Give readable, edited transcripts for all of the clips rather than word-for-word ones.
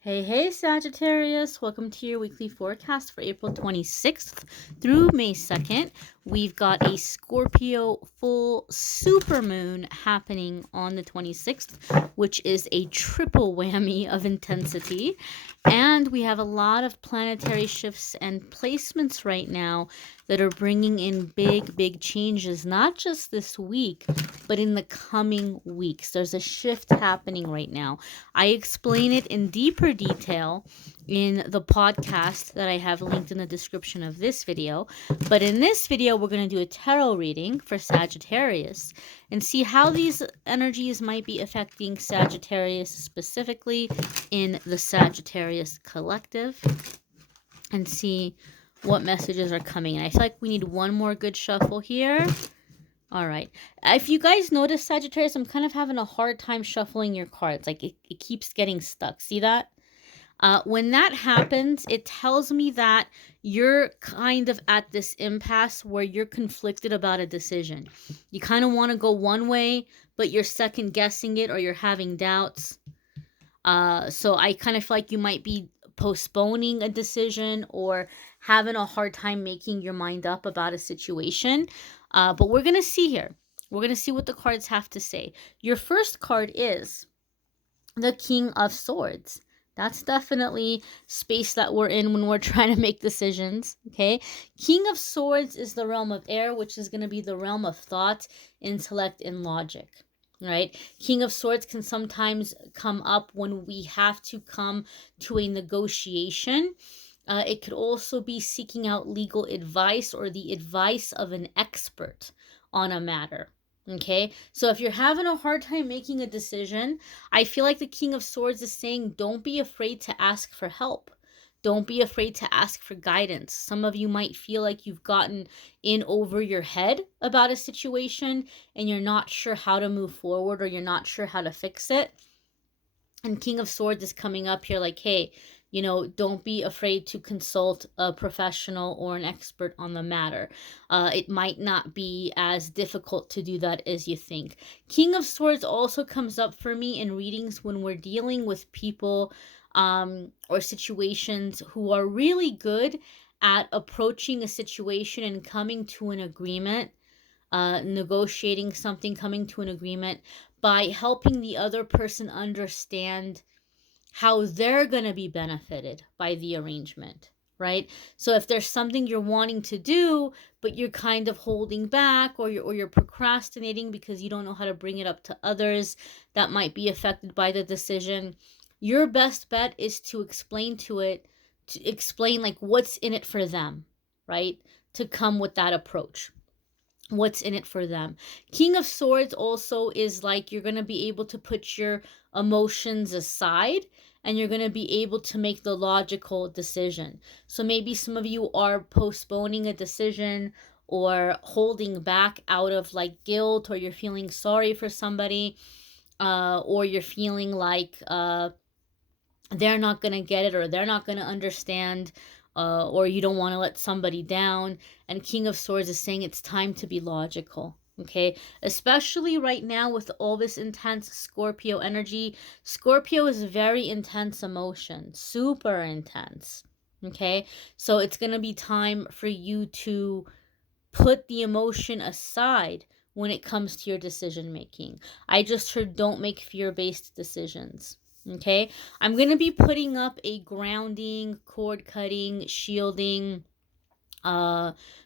Hey, Sagittarius. Welcome to your weekly forecast for April 26th through May 2nd. We've got a Scorpio full supermoon happening on the 26th, which is a triple whammy of intensity. And we have a lot of planetary shifts and placements right now that are bringing in big changes, not just this week, but in the coming weeks. There's a shift happening right now. I explain it in deeper detail in the podcast that I have linked in the description of this video. But in this video, we're going to do a tarot reading for Sagittarius and see how these energies might be affecting Sagittarius specifically in the Sagittarius collective, and see what messages are coming in. I feel like we need one more good shuffle here. All right. If you guys notice, Sagittarius, I'm kind of having a hard time shuffling your cards. Like it keeps getting stuck. See that? When that happens, it tells me that you're kind of at this impasse where you're conflicted about a decision. You kind of want to go one way, but you're second guessing it or you're having doubts. So I kind of feel like you might be postponing a decision or having a hard time making your mind up about a situation. But we're going to see here. We're going to see what the cards have to say. Your first card is the King of Swords. That's definitely space that we're in when we're trying to make decisions, okay? King of Swords is the realm of air, which is going to be the realm of thought, intellect, and logic, right? King of Swords can sometimes come up when we have to come to a negotiation. It could also be seeking out legal advice or the advice of an expert on a matter. Okay, so if you're having a hard time making a decision, I feel like the King of Swords is saying don't be afraid to ask for help. Don't be afraid to ask for guidance. Some of you might feel like you've gotten in over your head about a situation and you're not sure how to move forward or you're not sure how to fix it. And King of Swords is coming up here like, hey, you know, don't be afraid to consult a professional or an expert on the matter. It might not be as difficult to do that as you think. King of Swords also comes up for me in readings when we're dealing with people or situations who are really good at approaching a situation and coming to an agreement, negotiating something, coming to an agreement by helping the other person understand how they're going to be benefited by the arrangement, right? So if there's something you're wanting to do, but you're kind of holding back or you're procrastinating because you don't know how to bring it up to others that might be affected by the decision, your best bet is to explain like what's in it for them, right? To come with that approach. What's in it for them. King of Swords also is like you're going to be able to put your emotions aside and you're going to be able to make the logical decision. So maybe some of you are postponing a decision or holding back out of like guilt, or you're feeling sorry for somebody, or you're feeling like they're not going to get it or they're not going to understand, or you don't want to let somebody down. And King of Swords is saying it's time to be logical, okay? Especially right now with all this intense Scorpio energy. Scorpio is very intense emotion, super intense, okay? So it's going to be time for you to put the emotion aside when it comes to your decision making. I just heard don't make fear-based decisions. Okay, I'm going to be putting up a grounding, cord cutting, shielding,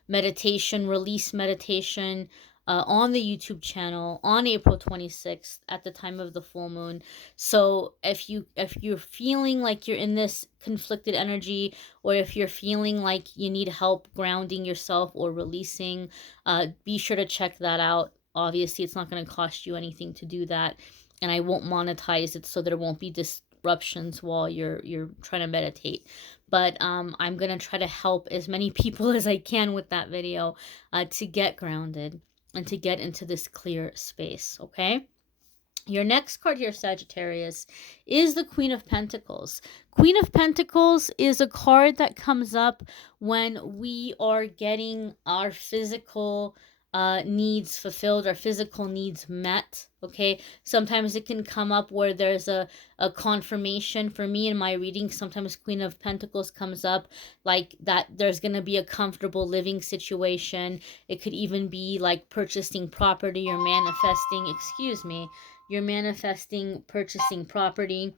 meditation, release meditation on the YouTube channel on April 26th at the time of the full moon. So if you're feeling like you're in this conflicted energy, or if you're feeling like you need help grounding yourself or releasing, be sure to check that out. Obviously, it's not going to cost you anything to do that, and I won't monetize it, so there won't be disruptions while you're trying to meditate. But I'm gonna try to help as many people as I can with that video to get grounded and to get into this clear space. Okay, your next card here, Sagittarius, is the Queen of Pentacles. Queen of Pentacles is a card that comes up when we are getting our physical needs fulfilled, our physical needs met. Okay, sometimes it can come up where there's a confirmation. For me in my reading, sometimes Queen of Pentacles comes up like that there's going to be a comfortable living situation. It could even be like purchasing property or manifesting, excuse me, you're manifesting purchasing property.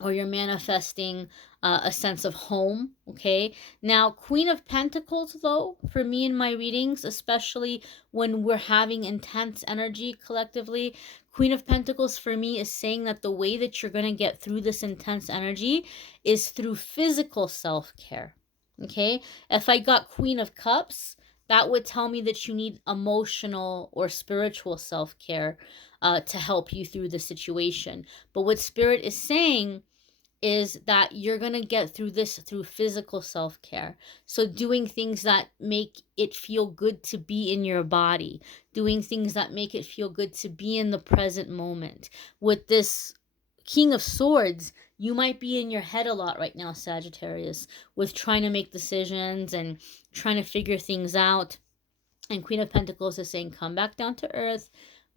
Or you're manifesting a sense of home. Okay, now Queen of Pentacles, though, for me in my readings, especially when we're having intense energy collectively, Queen of Pentacles for me is saying that the way that you're going to get through this intense energy is through physical self-care. Okay, if I got Queen of Cups, that would tell me that you need emotional or spiritual self-care to help you through the situation. But what Spirit is saying is that you're going to get through this through physical self-care. So doing things that make it feel good to be in your body, doing things that make it feel good to be in the present moment. With this King of Swords, you might be in your head a lot right now, Sagittarius, with trying to make decisions and trying to figure things out. And Queen of Pentacles is saying, come back down to earth,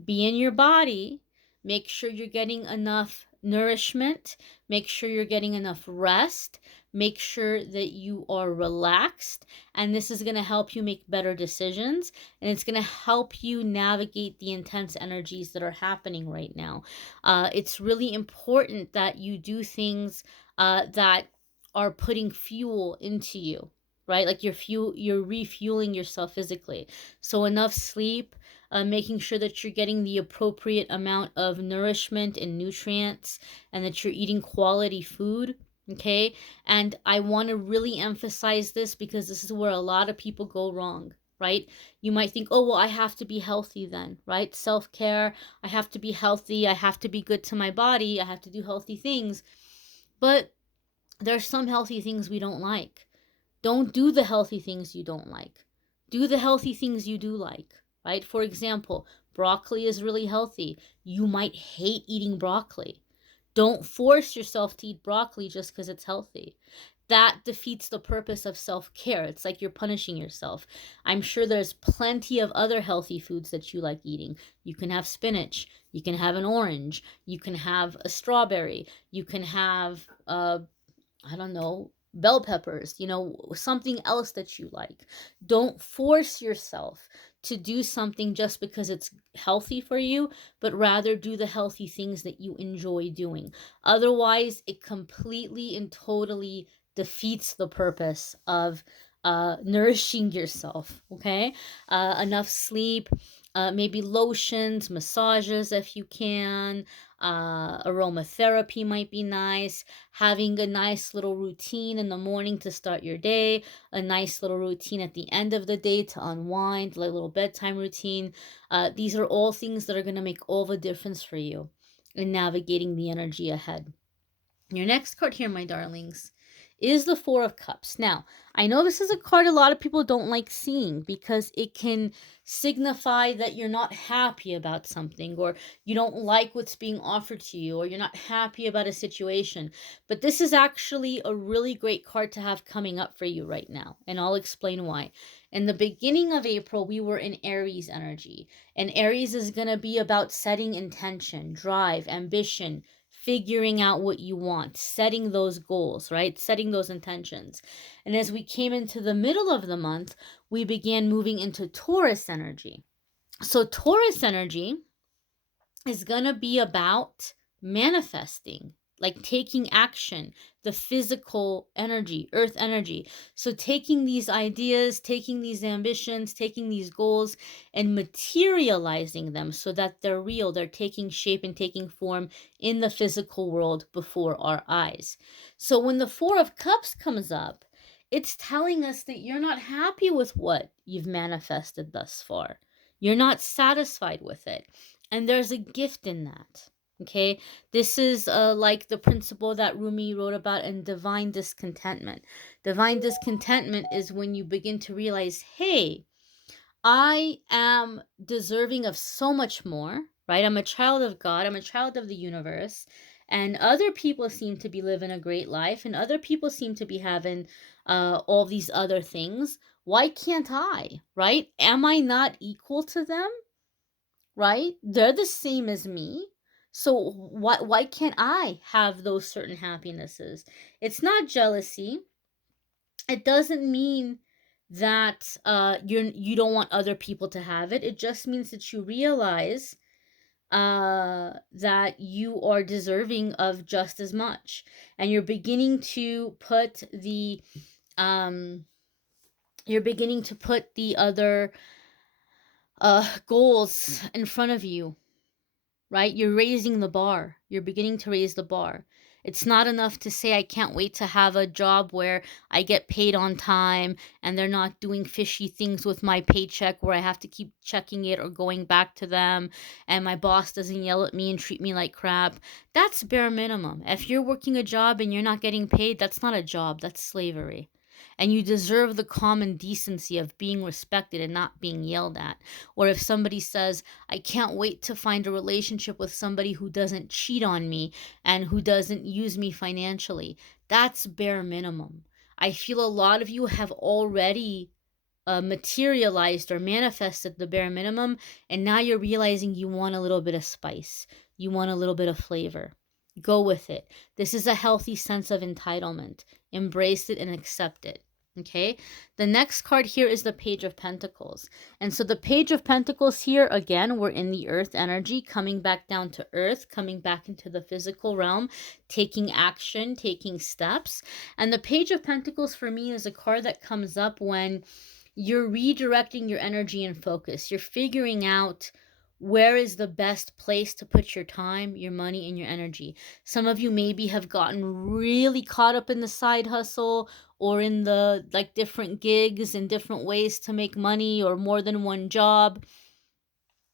be in your body, make sure you're getting enough nourishment, make sure you're getting enough rest, make sure that you are relaxed. And this is going to help you make better decisions. And it's going to help you navigate the intense energies that are happening right now. It's really important that you do things that are putting fuel into you, right? Like you're refueling yourself physically. So enough sleep, making sure that you're getting the appropriate amount of nourishment and nutrients, and that you're eating quality food. Okay, and I want to really emphasize this because this is where a lot of people go wrong, right? You might think, oh, well, I have to be healthy then, right? Self-care, I have to be healthy, I have to be good to my body, I have to do healthy things. But there's some healthy things we don't like. Don't do the healthy things you don't like. Do the healthy things you do like, right? For example, broccoli is really healthy. You might hate eating broccoli. Don't force yourself to eat broccoli just because it's healthy. That defeats the purpose of self-care. It's like you're punishing yourself. I'm sure there's plenty of other healthy foods that you like eating. You can have spinach. You can have an orange. You can have a strawberry. You can have I don't know, bell peppers, something else that you like. Don't force yourself to do something just because it's healthy for you, but rather do the healthy things that you enjoy doing. Otherwise, it completely and totally defeats the purpose of nourishing yourself. Okay, enough sleep, maybe lotions, massages if you can. Aromatherapy might be nice. Having a nice little routine in the morning to start your day, a nice little routine at the end of the day to unwind, like a little bedtime routine. These are all things that are going to make all the difference for you in navigating the energy ahead. Your next card here, my darlings, is the Four of Cups. Now, I know this is a card a lot of people don't like seeing because it can signify that you're not happy about something, or you don't like what's being offered to you, or you're not happy about a situation. But this is actually a really great card to have coming up for you right now, and I'll explain why. In the beginning of April, we were in Aries energy, and Aries is going to be about setting intention, drive, ambition, figuring out what you want, setting those goals, right? Setting those intentions. And as we came into the middle of the month, we began moving into Taurus energy. So Taurus energy is going to be about manifesting, like taking action, the physical energy, earth energy. So taking these ideas, taking these ambitions, taking these goals and materializing them so that they're real, they're taking shape and taking form in the physical world before our eyes. So when the Four of Cups comes up, it's telling us that you're not happy with what you've manifested thus far. You're not satisfied with it. And there's a gift in that. Okay, this is like the principle that Rumi wrote about in divine discontentment. Divine discontentment is when you begin to realize, hey, I am deserving of so much more, right? I'm a child of God, I'm a child of the universe, and other people seem to be living a great life, and other people seem to be having all these other things. Why can't I, right? Am I not equal to them, right? They're the same as me. So why can't I have those certain happinesses? It's not jealousy. It doesn't mean that you don't want other people to have it. It just means that you realize that you are deserving of just as much, and um you're beginning to put the other goals in front of you, right? You're raising the bar. You're beginning to raise the bar. It's not enough to say, I can't wait to have a job where I get paid on time and they're not doing fishy things with my paycheck where I have to keep checking it or going back to them, and my boss doesn't yell at me and treat me like crap. That's bare minimum. If you're working a job and you're not getting paid, that's not a job, that's slavery. And you deserve the common decency of being respected and not being yelled at. Or if somebody says, I can't wait to find a relationship with somebody who doesn't cheat on me and who doesn't use me financially. That's bare minimum. I feel a lot of you have already materialized or manifested the bare minimum, and now you're realizing you want a little bit of spice. You want a little bit of flavor. Go with it. This is a healthy sense of entitlement. Embrace it and accept it. Okay, the next card here is the Page of Pentacles. And so the Page of Pentacles here, again, we're in the earth energy, coming back down to earth, coming back into the physical realm, taking action, taking steps. And the Page of Pentacles for me is a card that comes up when you're redirecting your energy and focus. You're figuring out where is the best place to put your time, your money, and your energy. Some of you maybe have gotten really caught up in the side hustle or in the like different gigs and different ways to make money or more than one job.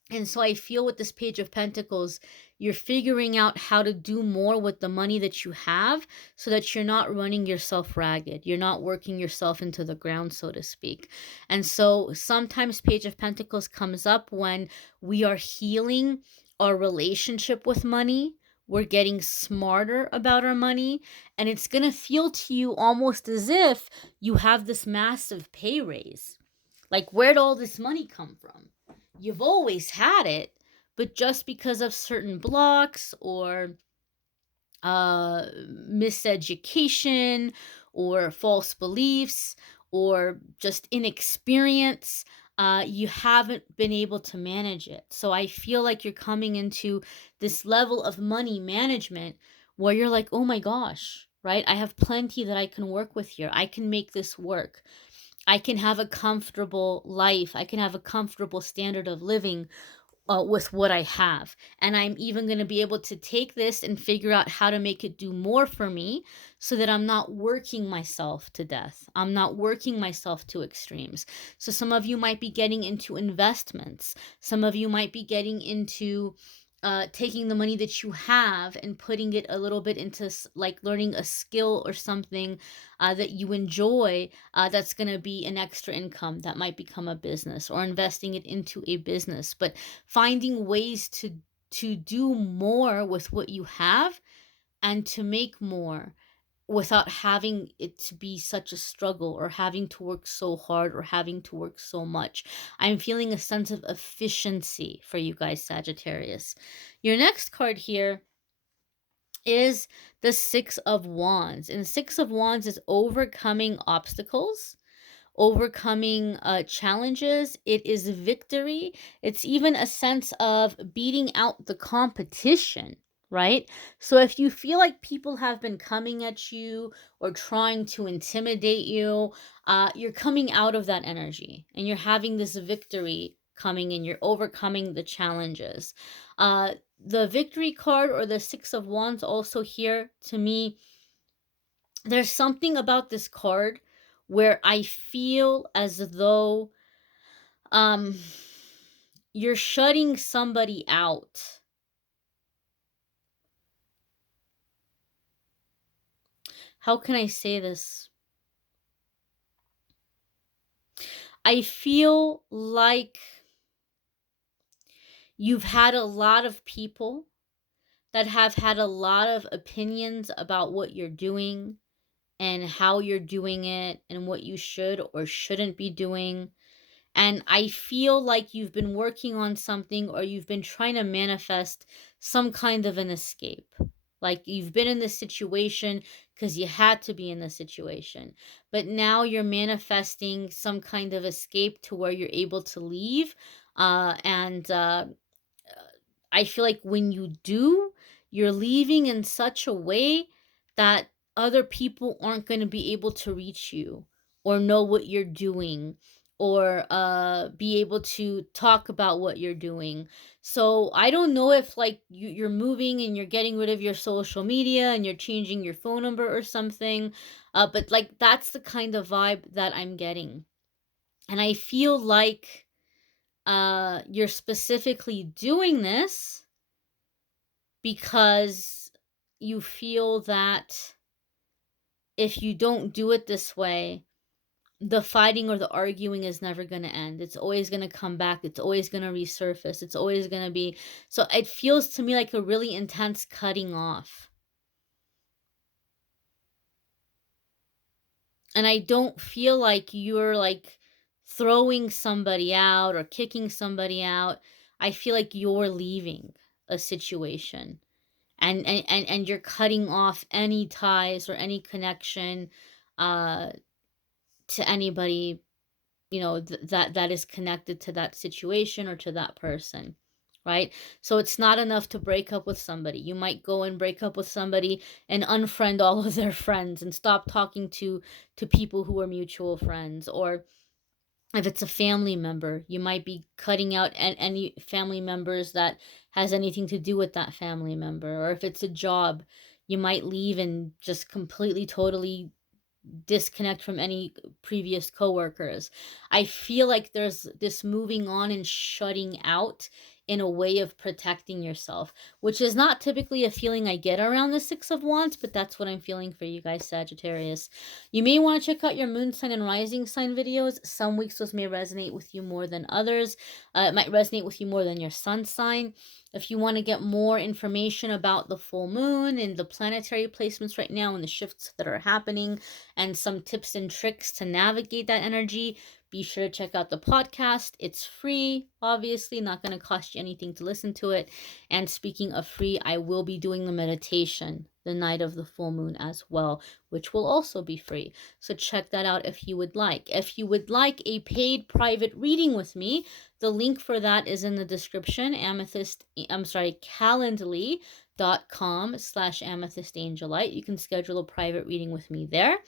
And so I feel with this Page of Pentacles, you're figuring out how to do more with the money that you have so that you're not running yourself ragged. You're not working yourself into the ground, so to speak. And so sometimes Page of Pentacles comes up when we are healing our relationship with money. We're getting smarter about our money. And it's going to feel to you almost as if you have this massive pay raise. Like, where'd all this money come from? You've always had it, but just because of certain blocks or miseducation or false beliefs or just inexperience, you haven't been able to manage it. So I feel like you're coming into this level of money management where you're like, oh my gosh, right? I have plenty that I can work with here. I can make this work. I can have a comfortable life. I can have a comfortable standard of living with what I have. And I'm even going to be able to take this and figure out how to make it do more for me so that I'm not working myself to death. I'm not working myself to extremes. So some of you might be getting into investments. Some of you might be getting into taking the money that you have and putting it a little bit into like learning a skill or something that you enjoy, that's going to be an extra income that might become a business, or investing it into a business. But finding ways to do more with what you have and to make more without having it to be such a struggle or having to work so hard or having to work so much. I'm feeling a sense of efficiency for you guys, Sagittarius. Your next card here is the Six of Wands. And the Six of Wands is overcoming obstacles, overcoming challenges. It is victory. It's even a sense of beating out the competition, right? So if you feel like people have been coming at you or trying to intimidate you, you're coming out of that energy and you're having this victory coming in. You're overcoming the challenges. The victory card, or the Six of Wands, also here to me, there's something about this card where I feel as though um you're shutting somebody out. How can I say this? I feel like you've had a lot of people that have had a lot of opinions about what you're doing and how you're doing it and what you should or shouldn't be doing. And I feel like you've been working on something, or you've been trying to manifest some kind of an escape. Like you've been in this situation because you had to be in this situation. But now you're manifesting some kind of escape to where you're able to leave. And I feel like when you do, you're leaving in such a way that other people aren't going to be able to reach you or know what you're doing, or be able to talk about what you're doing. So I don't know if like you're moving and you're getting rid of your social media and you're changing your phone number or something, but like that's the kind of vibe that I'm getting. And I feel like you're specifically doing this because you feel that if you don't do it this way, the fighting or the arguing is never going to end. It's always going to come back. It's always going to resurface. It's always going to be. So it feels to me like a really intense cutting off. And I don't feel like you're like throwing somebody out or kicking somebody out. I feel like you're leaving a situation, and you're cutting off any ties or any connection uh to anybody, that is connected to that situation or to that person, right? So it's not enough to break up with somebody. You might go and break up with somebody and unfriend all of their friends and stop talking to people who are mutual friends. Or if it's a family member, you might be cutting out any family members that has anything to do with that family member. Or if it's a job, you might leave and just completely totally disconnect from any previous coworkers. I feel like there's this moving on and shutting out in a way of protecting yourself, which is not typically a feeling I get around the 6 of Wands, but that's what I'm feeling for you guys, Sagittarius. You may want to check out your moon sign and rising sign videos. Some weeks those may resonate with you more than others. It might resonate with you more than your sun sign. If you want to get more information about the full moon and the planetary placements right now and the shifts that are happening, and some tips and tricks to navigate that energy, be sure to check out the podcast. It's free, obviously, not going to cost you anything to listen to it. And speaking of free, I will be doing the meditation the night of the full moon as well, which will also be free. So check that out if you would like. If you would like a paid private reading with me, the link for that is in the description. Calendly.com/amethystangelite. You can schedule a private reading with me there.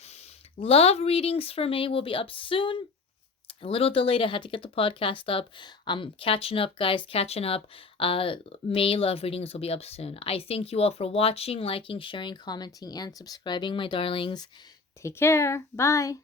Love readings for May will be up soon. A little delayed. I had to get the podcast up. I'm catching up, guys, catching up. May love readings will be up soon. I thank you all for watching, liking, sharing, commenting, and subscribing, my darlings. Take care. Bye.